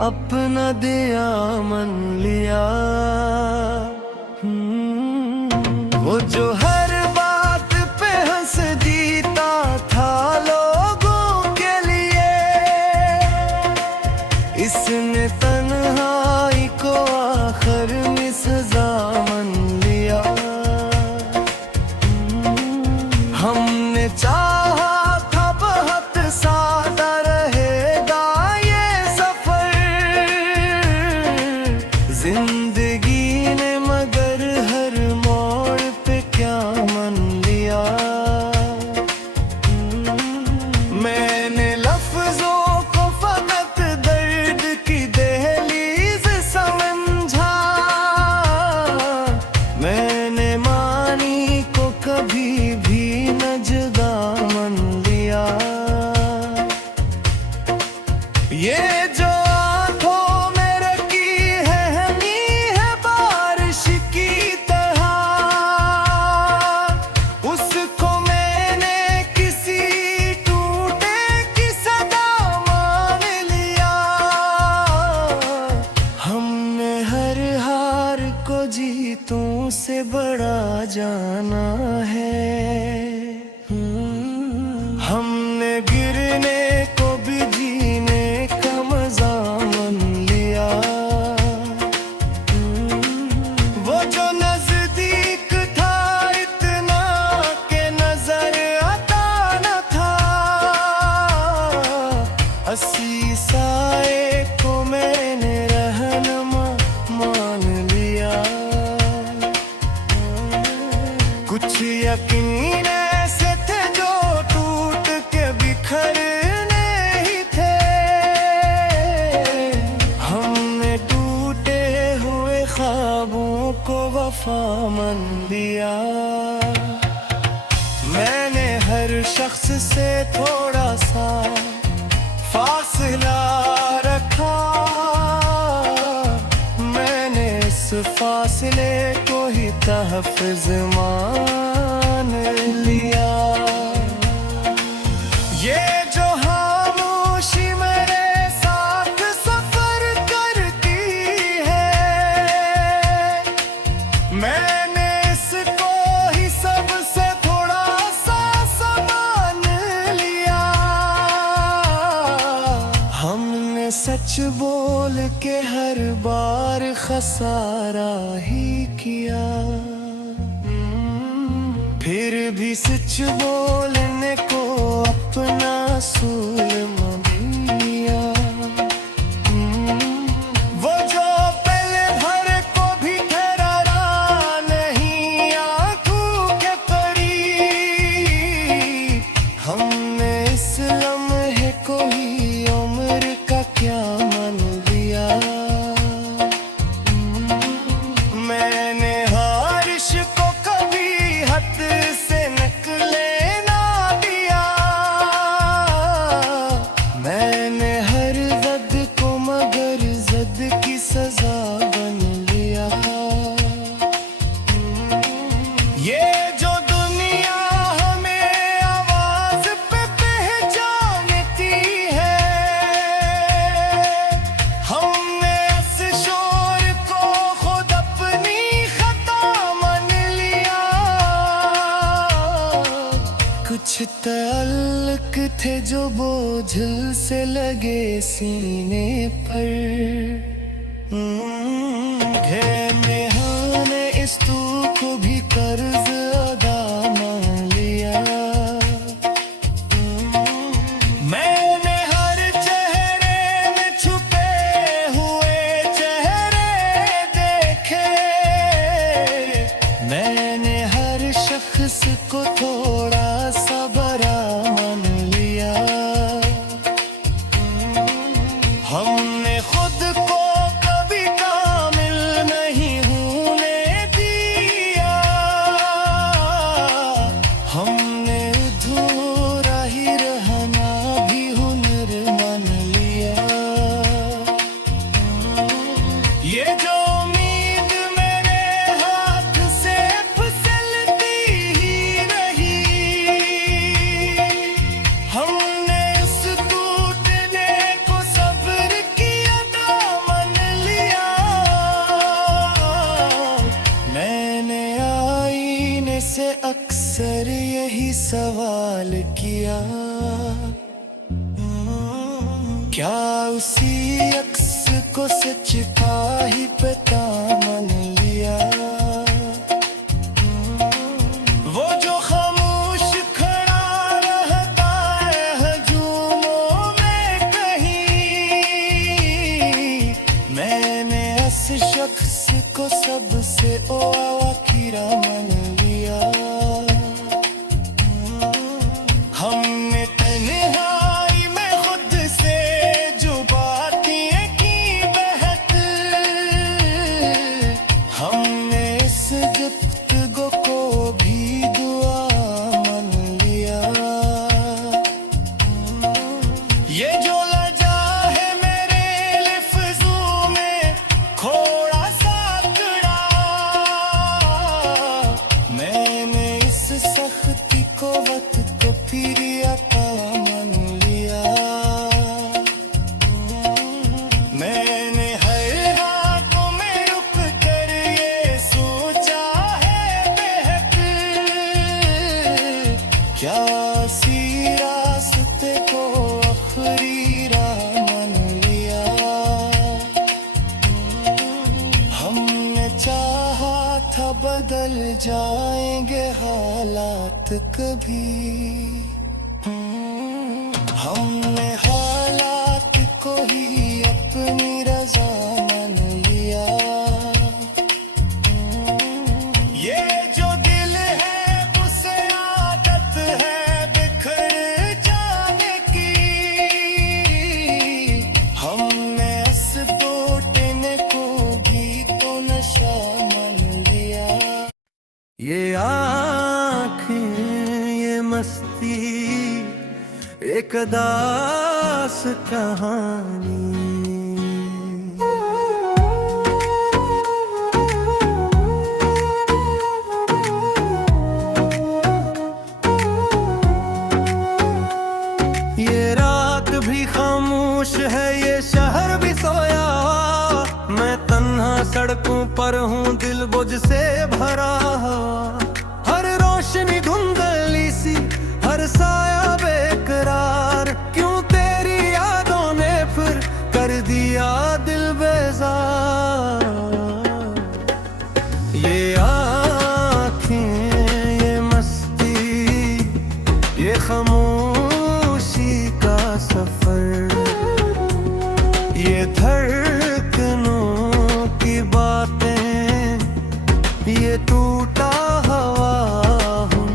अपना दिया मन लिया। वो जो हर बात पे हंस जीता था लोगों के लिए, इसने तन्हाई को आखिर में सजा मान लिया। हमने चाहा था बहुत सादा रहेगा ये सफर, जिंदगी ने मगर हर मोड़ पे क्या मन लिया। मैंने लफ्जों को फकत दर्द की दहलीज समझा, मैंने मानी को कभी भी न जुदा मन लिया। ये जो आंखों में रखी है बारिश की तरह, उसको मैंने किसी टूटे की सदा मान लिया। हमने हर हार को जीतों से बड़ा जाना है। हमने गिरने को भी जीने का मजा मन लिया। वो जो नजदीक था इतना के नजर आता न था, हंसी साए को मैंने रहनुमा मान लिया। कुछ यकीन ऐसे थे जो टूट के बिखरने ही थे, हमने टूटे हुए ख्वाबों को वफा मान लिया। मैंने हर शख्स से थोड़ा सा फासला रखा, मैंने इस फासले को ही तहफ़्फ़ुज़ मान लिया। ये जो खामोशी मेरे साथ सफर करती है, मैंने इसको ही सबसे थोड़ा सा समान लिया। हमने सच बोल के हर बार खसारा ही किया, फिर भी सच बोलने को अपना असूल मान लिया। वो जो पल भर को भी ठहरा नहीं आंखों के करीब, हमने इस लम्हे को ही उम्र का क्या मान लिया। मैंने हारिश को कभी हद से निकले ना दिया, मैंने हर जद को मगर जद की सजा बन लिया। ये जो दुनिया हमें आवाज पे पहचानती है, हमने इस शोर को खुद अपनी खता मान लिया। कुछ ताल्लुक थे जो बोझल से लगे सीने पर, घेरने हमने इस तू को भी कर्ज अदा मान लिया। मैंने हर चेहरे में छुपे हुए चेहरे देखे, मैंने हर शख्स को थोड़ा सा बड़ा मान लिया। हमने खुद को कभी कहा मैंने आईने से अक्सर यही सवाल किया, क्या उसी अक्स को सच का ही पता मान लिया। वो जो खामोश खड़ा रहता है हजूमों में कहीं, मैंने इस शख्स को सबसे आखिरा मान लिया। हमने तन्हाई में खुद से जो बातें की बहक, हमने इस गुफ्तगू को भी दुआ मान लिया। ये जो लजा है मेरे लफ्ज़ों में खोड़ा साकड़ा, मैंने इस सख्ती को वक्त को फिर अता मान लिया। मैंने हर रातों में रुक कर ये सोचा है बहक, क्या सी रास्ते को आखिरी राह मान लिया। हमने चाहा था बदल जाएंगे हालात कभी, हमने हालात को ही अपनी रजा मान लिया। ये जो दिल है उसे आदत है बिखर जाने की, हमने इस टूटने को भी तो नशा मान लिया। ये आँखें ये मस्ती एक दास कहानी। ये रात भी खामोश है, ये शहर भी सोया, मैं तन्हा सड़कों पर हूँ दिल बोझ से भरा। हर रोशनी धुंधली सी, हर साया बेकरार, क्यों तेरी यादों ने फिर कर दिया दिल बेजार। ये आँखें ये मस्ती ये खामोशी का सफर, ये धड़कनों की बातें, ये टूटा हवा हूँ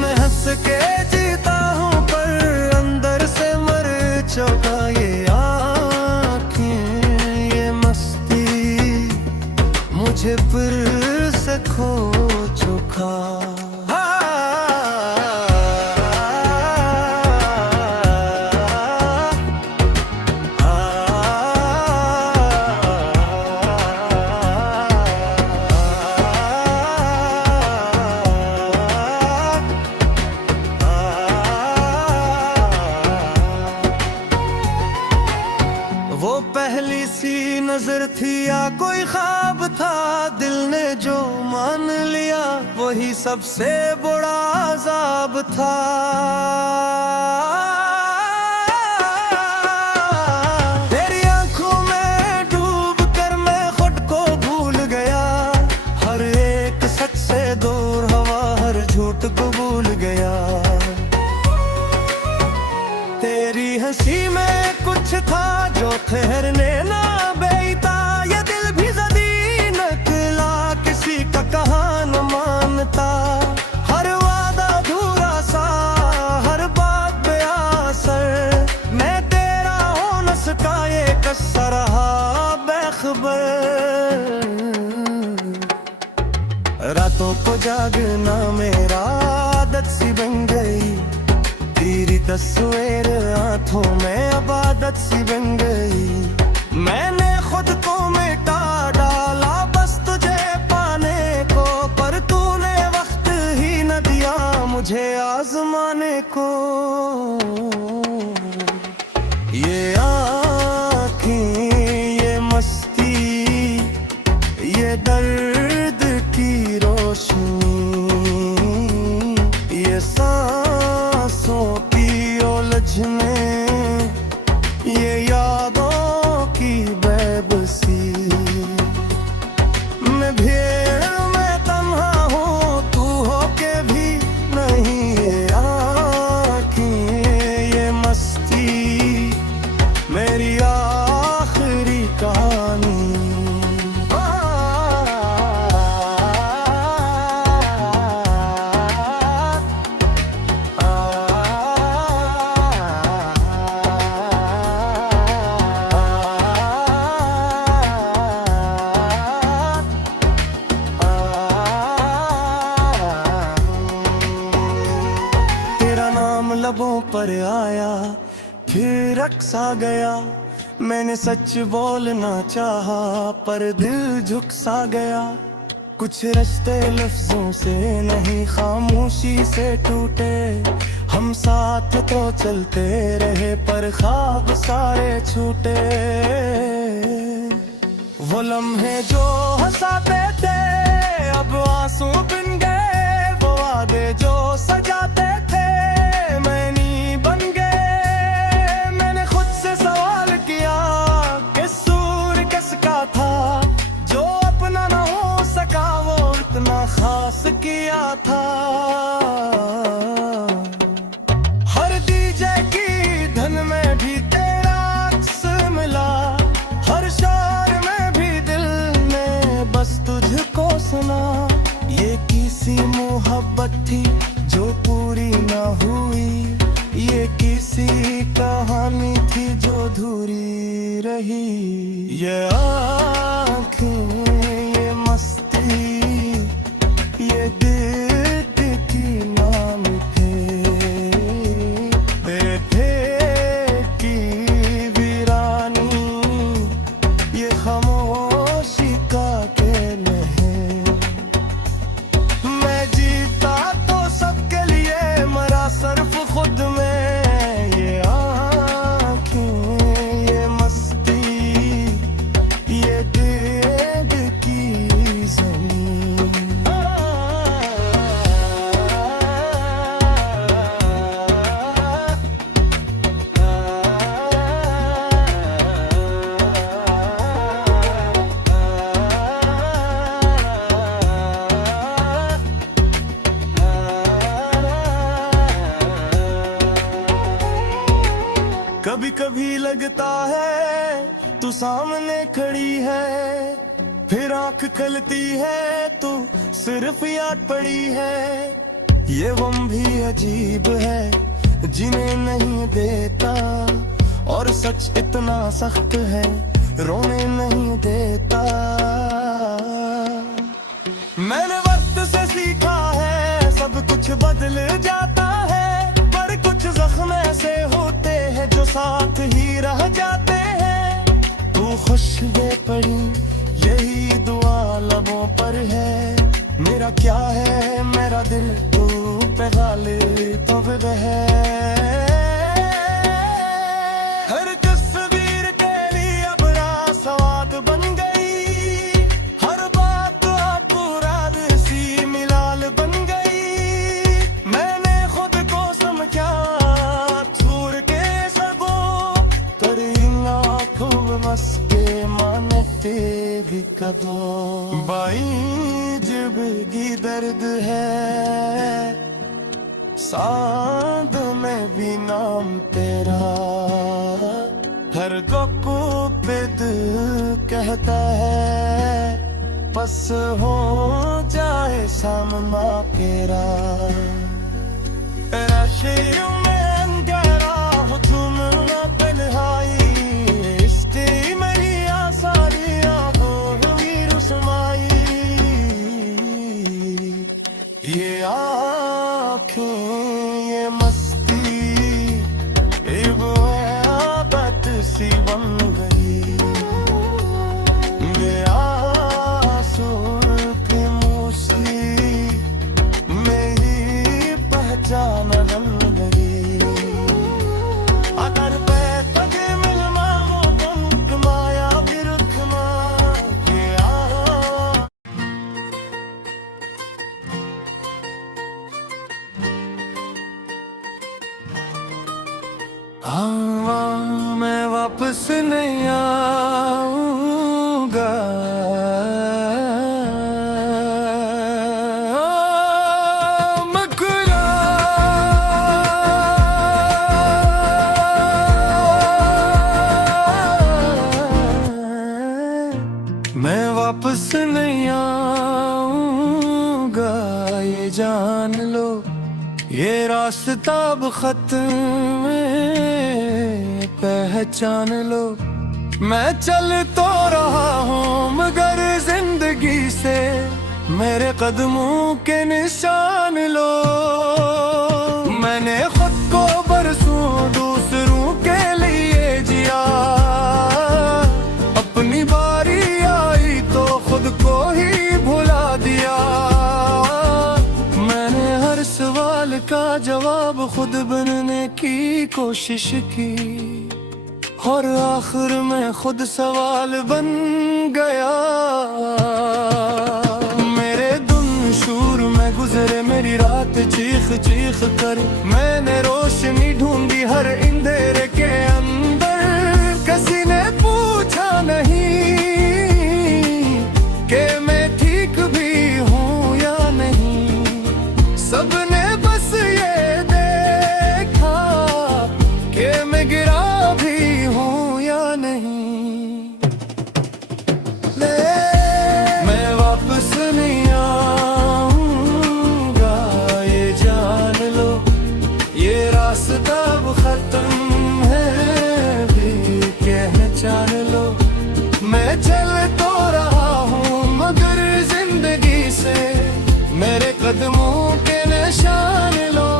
मैं हंस के जीता हूँ पर अंदर से मर चुका। ये आँखें ये मस्ती मुझे फिर से खो चुका। वो पहली सी नजर थी या कोई ख्वाब था, दिल ने जो मान लिया वही सबसे बड़ा अजाब था। तेरी आंखों में डूब कर मैं खुद को भूल गया, हर एक सच से दूर हवा हर झूठ को भूल गया। तेरी हंसी में कुछ था जो ठहरने ना बेईता, ये दिल भी ज़दी नकला किसी का कहा न मानता। हर वादा अधूरा सा, हर बात बेअसर, मैं तेरा हो न सका ये कस्सा रहा बेखबर। रातों को जागना मेरा आदत सी बन गई, तेरी तस्वीर आंखों में अब आदत सी बन गई। मैंने खुद को मिटा डाला बस तुझे पाने को, पर तूने वक्त ही न दिया मुझे आजमाने को। ये आँखें ये मस्ती ये दर्द सांसों की उलझ में, ये यादों की बेबसी। मैं भीड़ में तन्हा हूँ, तू होके भी नहीं। ये आँखें, ये मस्ती, मेरी आखिरी कहानी। लबों पर आया फिर रक्स आ गया। मैंने सच बोलना चाहा पर दिल झुक सा गया। कुछ रिश्ते लफ्जों से नहीं खामोशी से टूटे। हम साथ तो चलते रहे पर ख्वाब सारे छूटे। वो लम्हे जो हंसाते थे अब आंसू बिन गए। वो वादे जो सजाते थे मैंने बन गए। मैंने खुद से सवाल किया कि सूर किसका था। जो अपना ना हो सका वो इतना खास किया था। हर डीजे की धन में भी तेरा अक्स मिला। हर शोर में भी दिल ने बस तुझको सुना। ये किसी मोहब्बत थी जो पूरी ना हुई। ये किसी कहानी थी जो अधूरी रही। ये आँखें, ये मस्ती, ये दिल की नाम थे। तेरे थे की वीरानी, ये खामोशी का खेल है। मैं जीता तो सबके लिए, मरा सिर्फ खुद में। ये आँखें, ये मस्ती, ये दिल की ज़मीन। कभी कभी लगता है तू सामने खड़ी है। फिर आंख खुलती है तू सिर्फ याद पड़ी है। ये गम भी अजीब है जिन्हें नहीं देता। और सच इतना सख्त है रोने नहीं देता। मैंने वक्त से सीखा है सब कुछ बदल जाता है। पर कुछ जख्म ऐसे होते हैं जो साथ ही रह जाते हैं। तू खुश बेपड़ी यही दुआ लबों पर है। मेरा क्या है मेरा दिल तू पे गालिब तो है। हर तस्वीर तेरी अब रासवाद बन गई। हर बात पूरा सी मिलाल बन गई। मैंने खुद को समझा छूर के सबो। तेरी आँखों में बस के माने तेरी कदों। बाई जिंदगी दर्द है सांद में भी नाम तेरा। हर दुख पे दिल कहता है बस हो जाए सामना तेरा। राशियों में अंधेरा हो तुम ना तन्हाई। इश्क़ मेरी आसारी आंखों की रुस्वाई। ये आँखें, ये मस्ती, एक आदत सी बन गई। ये आंसू की मूसी मेरी पहचान बन गई। हाँ मैं वापस नहीं आऊंगा, मकुरा मैं वापस नहीं आऊंगा, ये जान लो ये रास्ता अब खत्म है, पहचान लो। मैं चल तो रहा हूँ मगर जिंदगी से मेरे कदमों के निशान लो। मैंने खुद को बरसों दूसरों के लिए जिया, अपनी बारी आई तो खुद को ही भुला दिया। मैंने हर सवाल का जवाब खुद बनने की कोशिश की और आखिर में खुद सवाल बन गया। मेरे दिन शूर में गुजरे मेरी रात चीख चीख कर, मैंने रोशनी ढूंढी हर अंधेरे के अंदर। किसी ने पूछा नहीं कि मैं ठीक भी हूँ या नहीं, सबने बस ये देखा कि मैं गिरा भी हूँ या नहीं। मैं वापस नहीं आऊंगा, ये जान लो ये रास्ता अब खत्म है, भी पहचान लो। मैं चल तो रहा हूँ मगर जिंदगी से मेरे कदमों के निशान लो।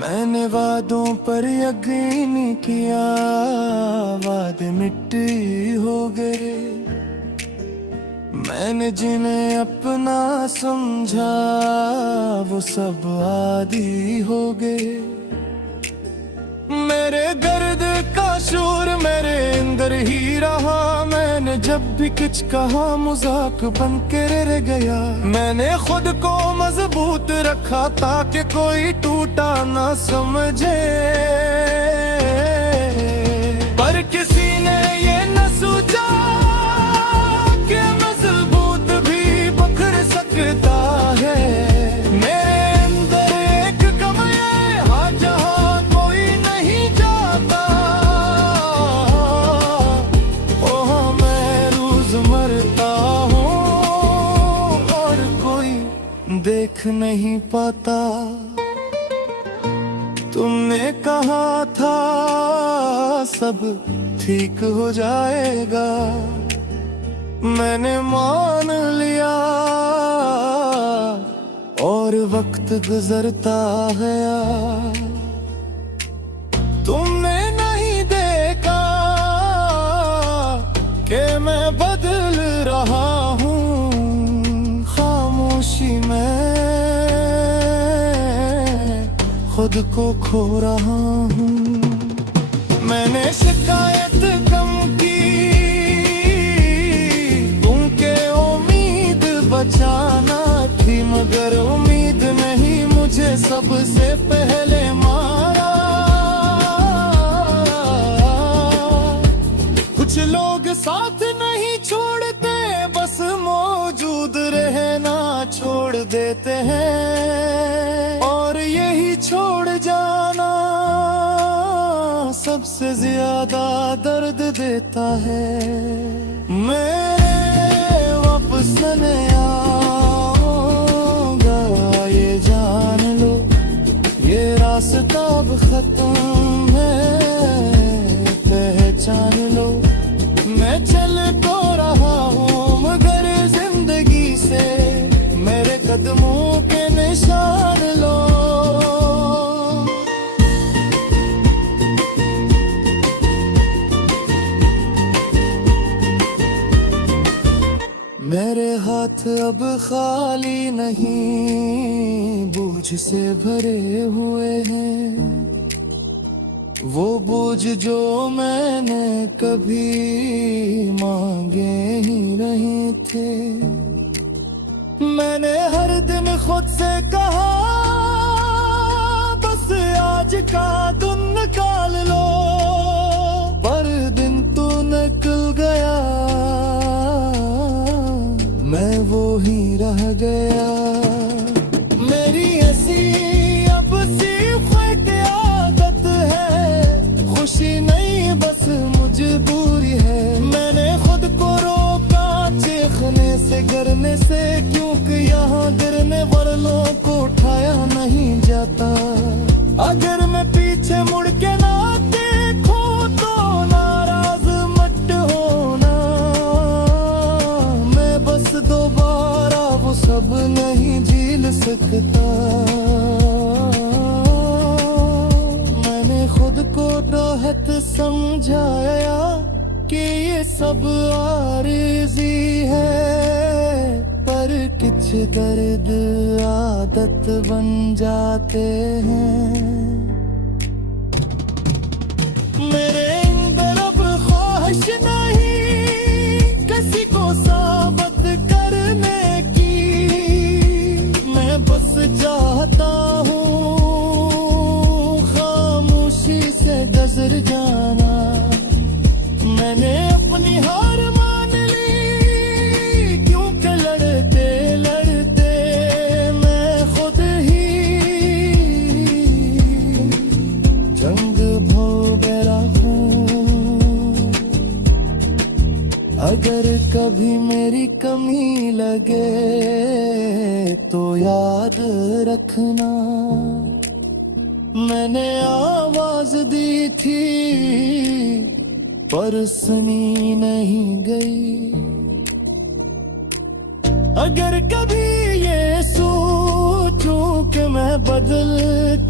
मैंने वादों पर यकीन किया, वादे मिट्टी हो गए। मैंने जिन्हें अपना समझा वो सब आदी हो गए। मेरे दर्द का शूर मेरे अंदर ही रहा, मैंने जब भी कुछ कहा मजाक बन के रह गया। मैंने खुद को मजबूत रखा ताकि कोई टूटा ना समझे, पर किसी ने ये न सोचा कि मजबूत भी बखर सकता है। मेरे अंदर एक गम है हाँ जहाँ कोई नहीं जाता। ओह मैं रोज मरता हूँ और कोई देख नहीं पाता। तुमने कहा था सब ठीक हो जाएगा, मैंने मान लिया और वक्त गुजरता गया। तुमने नहीं देखा कि मैं बदल रहा हूँ, खामोशी में खुद को खो रहा हूँ। मैंने शिकायत कम की तुमके उम्मीद बचाना थी, मगर उम्मीद नहीं मुझे सबसे पहले मारा। कुछ लोग साथ नहीं छोड़ते, बस मौजूद रहना छोड़ देते हैं, और यही छोड़ जाना सबसे ज्यादा दर्द देता है। मैं वापस नहीं आऊंगा, ये जान लो ये रास्ता अब खत्म है, पहचान लो। मैं चल तो रहा हूँ मगर जिंदगी से मेरे कदमों के निशान लो। मेरे हाथ अब खाली नहीं, बोझ से भरे हुए हैं। वो बोझ जो मैंने कभी मांगे ही नहीं थे, मैंने हर दिन खुद से कहा बस आज का दिन निकाल लो, पर दिन तो निकल गया, मैं वो ही रह गया। मेरी ऐसी अब सिर्फ एक आदत है, खुशी नहीं बस मजबूरी है। मैंने खुद को रोका चीखने से गिरने से, क्योंकि यहाँ गिरने वालों को उठाया नहीं जाता। अगर मैं पीछे मुड़ के ना देखूं तो नाराज मत होना, मैं बस दोबारा वो सब नहीं झेल सकता। मैंने खुद को राहत समझाया कि ये सब आरिज़ी है, पर कुछ दर्द आदत बन जाते हैं। मेरे अंदर अब ख्वाहिश नहीं किसी को साबित करने की, मैं बस चाहता हूँ खामोशी से गुजर जाना। मैंने अपनी हार मान ली, क्योंकि लड़ते लड़ते मैं खुद ही जंग भोग रहा हूँ। अगर कभी मेरी कमी लगे तो याद रखना, मैंने आवाज दी थी पर सुनी नहीं गई। अगर कभी ये सोचूं कि मैं बदल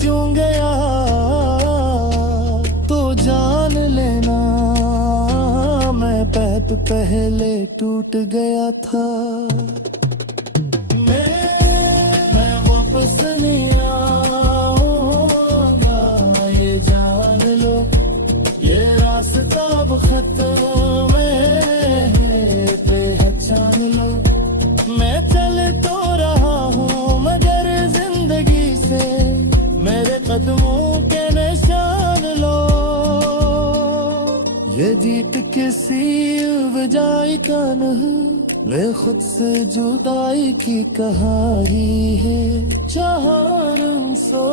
क्यों गया, तो जान लेना मैं पैप पहले टूट गया था। मैं वापस नहीं आऊंगा, ये जान लो, ये रास्ता अब खत्म है, पहचान लो। मैं चल तो रहा हूँ मगर जिंदगी से मेरे कदमों के निशान लो। ये जीत किसी वजह का नहीं, मैं खुद से जुदाई की कहानी है। जहाँ सो